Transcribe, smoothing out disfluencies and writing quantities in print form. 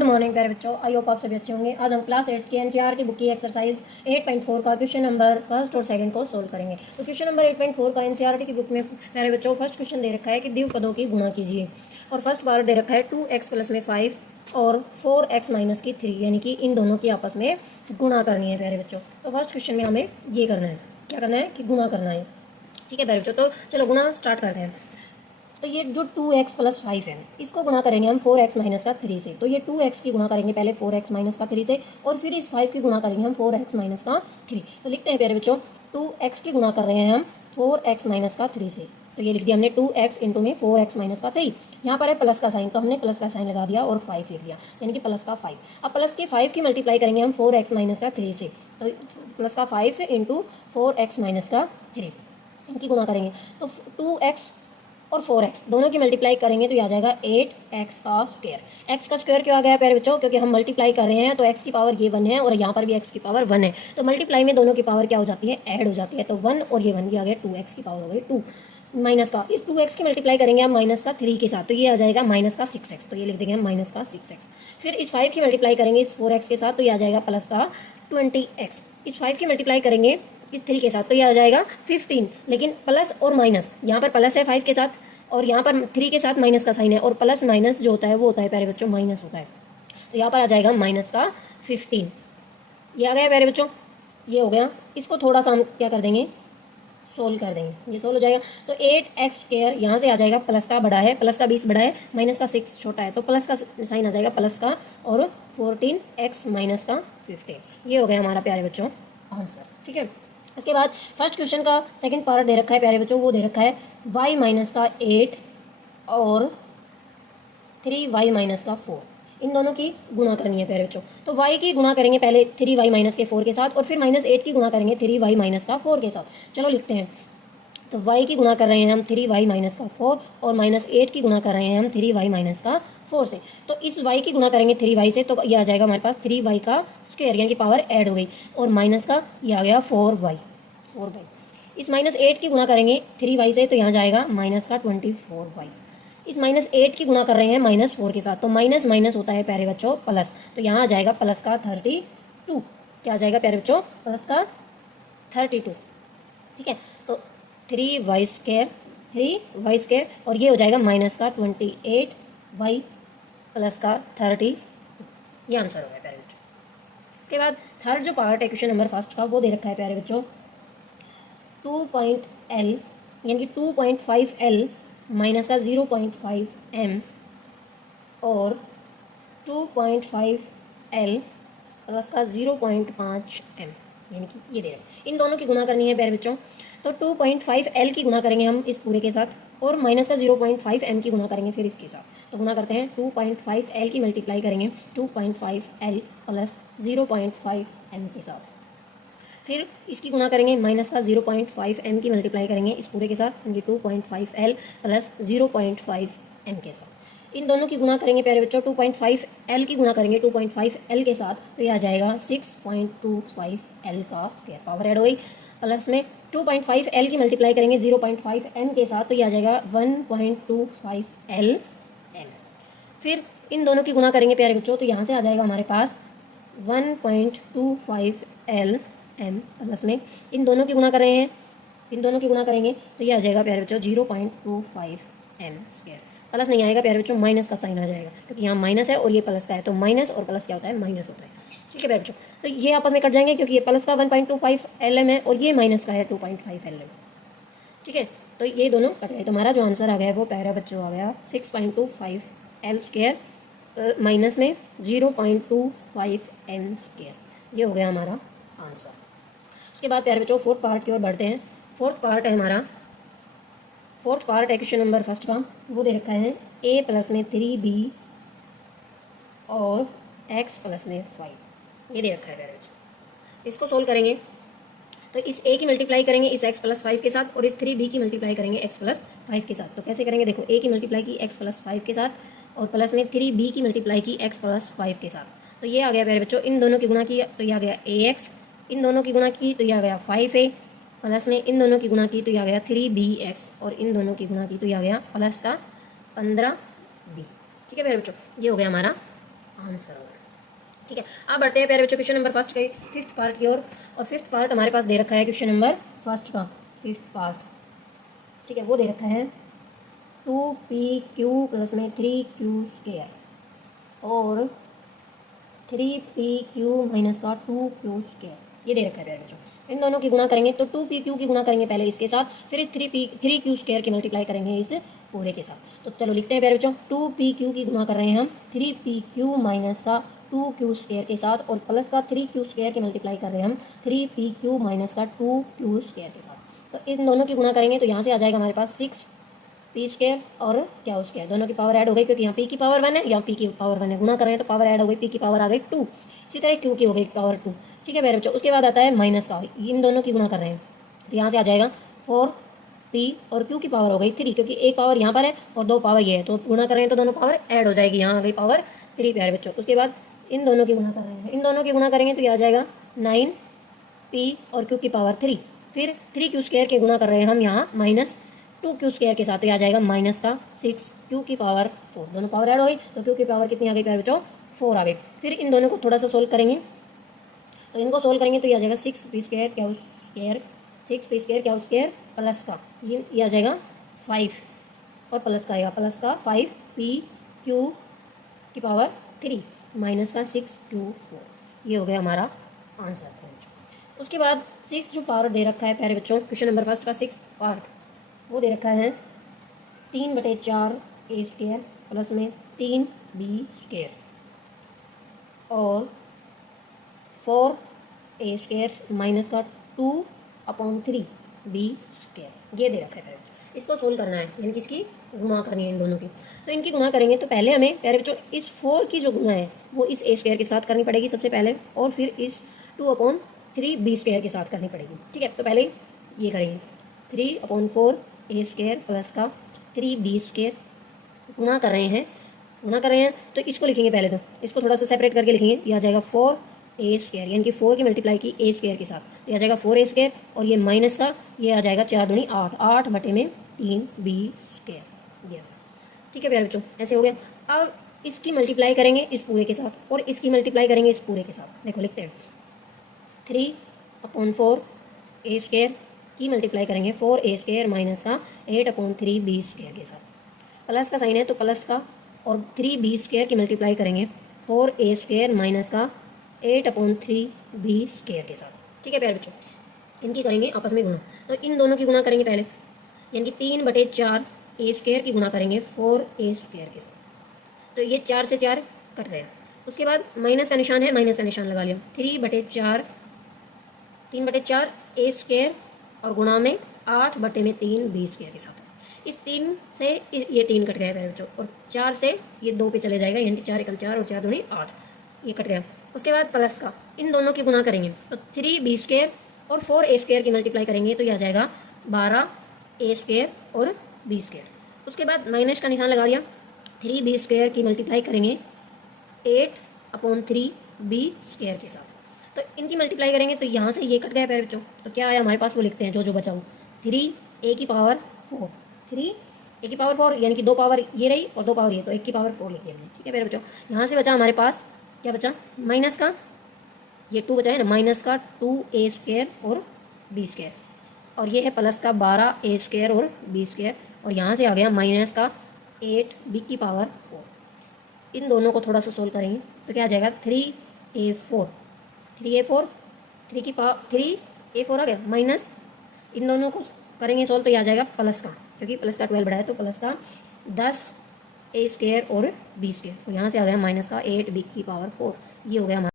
Good morning प्यारे बच्चों, I hope आप सभी अच्छे होंगे। आज हम क्लास 8 की एनसीईआरटी की बुक की एक्सरसाइज 8.4 का क्वेश्चन नंबर फर्स्ट और सेकंड को सोल्व करेंगे। तो क्वेश्चन नंबर 8.4 का एनसीईआरटी की बुक में प्यारे बच्चों फर्स्ट क्वेश्चन दे रखा है कि द्विपदों की गुणा कीजिए और फर्स्ट बार दे रखा है 2x प्लस में 5 और 4x माइनस की 3, यानी कि इन दोनों की आपस में गुणा करनी है प्यारे बच्चों। तो फर्स्ट क्वेश्चन में हमें ये करना है, क्या करना है कि गुणा करना है। ठीक है प्यारे बच्चों, तो चलो गुणा स्टार्ट करते हैं। तो ये जो 2x प्लस 5 है इसको गुणा करेंगे हम 4x माइनस का 3 से। तो ये 2x की गुणा करेंगे पहले 4x माइनस का 3 से और फिर इस 5 की गुणा करेंगे हम 4x माइनस का 3। तो लिखते हैं प्यारे बच्चों 2x की गुणा कर रहे हैं हम 4x माइनस का 3 से। तो ये लिख दिया हमने 2x इंटू में 4x माइनस का 3। यहाँ पर है प्लस का साइन, तो हमने प्लस का साइन लगा दिया और 5 लिख दिया, यानी कि प्लस का 5। अब प्लस के 5 की मल्टीप्लाई करेंगे हम 4x माइनस का 3 से। तो प्लस का 5 इंटू 4x माइनस का 3 इनकी गुणा करेंगे। तो 2x और 4x दोनों की मल्टीप्लाई करेंगे तो ये आ जाएगा 8x का स्क्वायर। x का स्क्वायर क्यों आ गया प्यारे बच्चों? क्योंकि हम मल्टीप्लाई कर रहे हैं तो x की पावर ये 1 है और यहाँ पर भी x की पावर 1 है, तो मल्टीप्लाई में दोनों की पावर क्या हो जाती है? ऐड हो जाती है। तो 1 और ये 1 भी आ गया, 2x की पावर हो गई 2 माइनस का। इस 2x की मल्टीप्लाई करेंगे हम माइनस का 3 के साथ, तो ये आ जाएगा माइनस का 6x। तो ये लिख देंगे हम माइनस का 6x। फिर इस 5 की मल्टीप्लाई करेंगे इस 4x के साथ, तो ये आ जाएगा प्लस का 20x। इस 5 की मल्टीप्लाई करेंगे इस 3 के साथ, तो ये आ जाएगा 15। लेकिन प्लस और माइनस, यहाँ पर प्लस है 5 के साथ और यहाँ पर 3 के साथ माइनस का साइन है, और प्लस माइनस जो होता है वो होता है प्यारे बच्चों माइनस होता है। तो यहाँ पर आ जाएगा माइनस का 15। ये आ गया प्यारे बच्चों, ये हो गया। इसको थोड़ा सा हम क्या कर देंगे? सोल्व कर देंगे, ये सोल्व हो जाएगा। तो 8x स्क्वायर यहाँ से आ जाएगा, प्लस का बड़ा है, प्लस का 20 बड़ा है, माइनस का 6 छोटा है, तो प्लस का साइन आ जाएगा प्लस का, और 14x माइनस का 15। ये हो गया हमारा प्यारे बच्चों आंसर। ठीक है, उसके बाद फर्स्ट क्वेश्चन का सेकंड पार्ट दे रखा है प्यारे बच्चों, वो दे रखा है y माइनस का 8 और 3y माइनस का 4, इन दोनों की गुणा करनी है प्यारे बच्चों। तो y की गुणा करेंगे पहले 3y माइनस के 4 के साथ और फिर माइनस 8 की गुणा करेंगे 3y माइनस का 4 के साथ। चलो लिखते हैं। तो y की गुणा कर रहे हैं हम 3y माइनस का 4 और माइनस 8 की गुणा कर रहे हैं हम 3y माइनस का 4 से। तो इस y की गुणा करेंगे 3y से, तो ये आ जाएगा हमारे पास 3y का स्क्वायर, यानी कि पावर ऐड हो गई, और माइनस का ये आ गया 4y। इस माइनस 8 की गुणा करेंगे 3y से, तो यहाँ जाएगा माइनस का 24y। इस माइनस 8 की गुणा कर रहे हैं माइनस 4 के साथ, तो माइनस माइनस होता है प्यारे बच्चों प्लस, तो यहाँ आ जाएगा प्लस का 32। क्या आ जाएगा प्यारे बच्चों? प्लस का 32। ठीक है, तो 3y स्क्वायर और ये हो जाएगा माइनस का 28y प्लस का 32। ये आंसर हो गया प्यारे बच्चों। इसके बाद थर्ड जो पार्ट है क्वेश्चन नंबर फर्स्ट का, वो दे रखा है प्यारे बच्चों 2.l यानी कि 2.5l माइनस का 0.5m और 2.5l प्लस का 0.5m, यानी कि ये दे रहे हैं। इन दोनों की गुणा करनी है प्यारे बच्चों। तो 2.5l की गुणा करेंगे हम इस पूरे के साथ और माइनस का 0.5m की गुणा करेंगे फिर इसके साथ। तो गुणा करते हैं, 2.5l की मल्टीप्लाई करेंगे 2.5l प्लस 0.5m के साथ, फिर इसकी गुणा करेंगे माइनस का 0.5m की मल्टीप्लाई करेंगे इस पूरे के साथ, यानी 2.5l प्लस 0.5m के साथ। इन दोनों की गुणा करेंगे प्यारे बच्चों, 2.5l की गुणा करेंगे 2.5l के साथ, तो यह आ जाएगा 6.25l का स्क्वायर, पावर ऐड हो गई, प्लस में 2.5l की मल्टीप्लाई करेंगे 0.5m के साथ, तो यह आ जाएगा 1.25l। फिर इन दोनों की गुणा करेंगे प्यारे बच्चों, तो यहाँ से आ जाएगा हमारे पास 1.25l m प्लस में इन दोनों की गुणा कर रहे हैं, इन दोनों की गुणा करेंगे तो ये आ जाएगा प्यारे बच्चों 0.25m स्क्वायर। प्लस नहीं आएगा प्यारे बच्चों, माइनस का साइन आ जाएगा, क्योंकि यहाँ माइनस है और ये प्लस का है, तो माइनस और प्लस क्या होता है? माइनस होता है। ठीक है प्यारे बच्चों, तो ये आपस में कट जाएंगे क्योंकि ये प्लस का 1.25 LM है और ये माइनस का है 2.5 LM। ठीक है, तो ये दोनों कट गए, तो हमारा जो आंसर आ गया है वो प्यारे बच्चों आ गया 6.25l स्क्वायर माइनस में 0.25m स्क्वायर। ये हो गया हमारा आंसर। उसके बाद प्यारे बच्चों फोर्थ पार्ट की ओर बढ़ते हैं। फोर्थ पार्ट है हमारा, फोर्थ पार्ट है क्वेश्चन नंबर फर्स्ट का, वो दे रखा है a प्लस में 3b और x प्लस में 5, ये दे रखा है प्यारे बच्चों। इसको सोल्व करेंगे तो इस a की मल्टीप्लाई करेंगे इस x प्लस 5 के साथ और इस 3b की मल्टीप्लाई करेंगे x प्लस 5 के साथ। तो कैसे करेंगे? देखो, a की मल्टीप्लाई की x प्लस 5 के साथ और प्लस में 3b की मल्टीप्लाई की x प्लस 5 के साथ। तो ये आ गया प्यारे बच्चों, इन दोनों की गुणा की तो ये आ गया ax, इन दोनों की गुणा की तो यह आ गया 5a, प्लस में इन दोनों की गुणा की तो यह आ गया 3bx और इन दोनों की गुणा की तो यह आ गया प्लस का 15b। ठीक है प्यारे बच्चों, ये हो गया हमारा आंसर होगा। ठीक है, अब बढ़ते हैं प्यारे बच्चों क्वेश्चन नंबर फर्स्ट के फिफ्थ पार्ट की ओर। और फिफ्थ पार्ट हमारे पास दे रखा है क्वेश्चन नंबर फर्स्ट का फिफ्थ पार्ट। ठीक है, वो दे रखा है 2pq प्लस में 3q स्क्वायर और 3pq माइनस का 2q स्क्वायर, ये दे रखा है प्यारे बच्चों। इन दोनों की गुणा करेंगे तो 2pq की गुणा करेंगे पहले इसके साथ, फिर इस 3q स्क्वायर की मल्टीप्लाई करेंगे इस पूरे के साथ। तो चलो लिखते हैं प्यारे बच्चों, 2pq की गुणा कर रहे हैं हम 3pq माइनस का 2q स्क्वायर के साथ और प्लस का 3q स्क्वायर की मल्टीप्लाई कर रहे हैं हम 3pq माइनस का 2q स्क्वायर के साथ। तो इन दोनों की गुणा करेंगे तो यहाँ से आ जाएगा हमारे पास 6p स्क्वायर और क्या स्क्वायर, दोनों की पावर ऐड हो गई क्योंकि यहाँ p की पावर 1 है, यहाँ p की पावर 1 है, गुणा कर रहे हैं तो पावर ऐड हो गई, p की पावर आ गई 2। इसी तरह q की हो गई पावर 2। ठीक है मेरे बच्चों, उसके बाद आता है माइनस का, इन दोनों की गुणा कर रहे हैं तो यहाँ से आ जाएगा 4p और q की पावर हो गई 3 क्योंकि एक पावर यहाँ पर है और 2 पावर ये है, तो गुणा कर रहे हैं तो दोनों पावर ऐड हो जाएगी, यहाँ आ गई पावर 3 प्यारे बच्चों। उसके बाद इन दोनों की गुणा कर रहे हैं, इन दोनों की गुणा करेंगे तो ये आ जाएगा 9p और q की पावर 3, फिर 3q स्क्वायर के गुणा कर रहे हैं हम यहाँ माइनस 2q स्क्वायर के साथ, तो आ जाएगा माइनस का 6q की पावर 4, दोनों पावर ऐड हो गई तो q की पावर कितनी आ गई प्यारे बच्चों 4 आ गई। फिर इन दोनों को थोड़ा सा सोल्व करेंगे तो इनको सोल्व करेंगे तो ये आ जाएगा 6p स्क्वायर क्या स्क्वायर 6p स्क्वायर क्या स्क्वायर प्लस का ये आ जाएगा 5 और प्लस का आएगा प्लस का 5pq की पावर 3 माइनस का 6q4, ये हो गया हमारा आंसर। उसके बाद 6 जो पावर दे रखा है प्यारे बच्चों क्वेश्चन नंबर फर्स्ट का 6 पार्ट, वो दे रखा है 3/4 a स्क्वायर प्लस में 3b स्क्वायर और 4a स्क्वायर माइनस का 2/3 b स्क्वायर, ये दे रखा है प्यारे बच्चों। इसको सोल्व करना है यानी कि इसकी गुणा करनी है इन दोनों की। तो इनकी गुणा करेंगे तो पहले हमें प्यारे बच्चों इस 4 की जो गुणा है वो इस a स्क्वायर के साथ करनी पड़ेगी सबसे पहले, और फिर इस 2/3 b स्क्वायर के साथ करनी पड़ेगी। ठीक है, तो पहले ये करेंगे 3/4 a स्क्वायर प्लस का 3b स्क्वायर, गुणा कर रहे हैं तो इसको लिखेंगे पहले, तो इसको थोड़ा सा सेपरेट करके लिखेंगे, यह आ जाएगा 4a स्क्वायर यानी कि 4 की मल्टीप्लाई की a स्क्वायर के साथ, तो यह आ जाएगा 4a स्क्वायर और ये माइनस का ये आ जाएगा 4 दूनी 8, 8/3b स्क्वायर, ये। ठीक है प्यारे बच्चों, ऐसे हो गया। अब इसकी मल्टीप्लाई करेंगे इस पूरे के साथ और इसकी मल्टीप्लाई करेंगे इस पूरे के साथ। देखो लिखते हैं 3/4 a स्क्वायर की मल्टीप्लाई करेंगे 4a स्क्वायर माइनस का 8/3b स्क्वायर के साथ, प्लस का साइन है तो प्लस का, और 3b स्क्वायर की मल्टीप्लाई करेंगे 4a स्क्वायर माइनस का 8/3b स्क्वायर के साथ। ठीक है प्यारे बच्चों, इनकी करेंगे आपस में गुणा, तो इन दोनों की गुणा करेंगे पहले यानी कि 3/4 a स्क्वायर की गुणा करेंगे 4a स्क्वायर के साथ, तो ये 4 से 4 कट गया। उसके बाद माइनस का निशान है, माइनस का निशान लगा लिया, 3/4 a स्क्वायर और गुणा में 8/3 b स्क्वायर के साथ। इस 3 से ये 3 कट गया बच्चों और 4 से ये 2 पे चले जाएगा यानी कि 4 एकम 4 और 4 दूनी 8, ये कट गया। उसके बाद प्लस का इन दोनों की गुणा करेंगे तो 3b स्क्वायर और 4a स्क्वायर की मल्टीप्लाई करेंगे तो यह आ जाएगा 12a स्क्वायर और b स्क्वायर। उसके बाद माइनस का निशान लगा दिया, 3b स्क्वायर की मल्टीप्लाई करेंगे 8/3b स्क्वायर के साथ, तो इनकी मल्टीप्लाई करेंगे तो यहाँ से ये कट गया प्यारे बच्चों, तो क्या आया हमारे पास वो लिखते हैं जो बचा हो 3a की पावर 4, 3a की पावर 4 यानी कि 2 पावर ये रही और 2 पावर ये, तो 1 की पावर 4 लिख दिया हमने। ठीक है प्यारे बच्चों, यहाँ से बचा हमारे पास क्या बचा, माइनस का ये 2 बचा है ना, माइनस का 2a स्क्वायर और b स्क्वायर, और ये है प्लस का 12a स्क्वायर और b स्क्वायर, और यहाँ से आ गया माइनस का 8b की पावर 4। इन दोनों को थोड़ा सा सोल्व करेंगे तो क्या आ जाएगा 3a4 3 की पावर 3a4 आ गया, माइनस इन दोनों को करेंगे सोल्व तो ये आ जाएगा प्लस का, क्योंकि प्लस का 12 बढ़ा है तो प्लस का 10a स्क्वायर और b स्क्वायर, तो यहाँ से आ गया माइनस का 8b की पावर 4, ये हो गया हमारा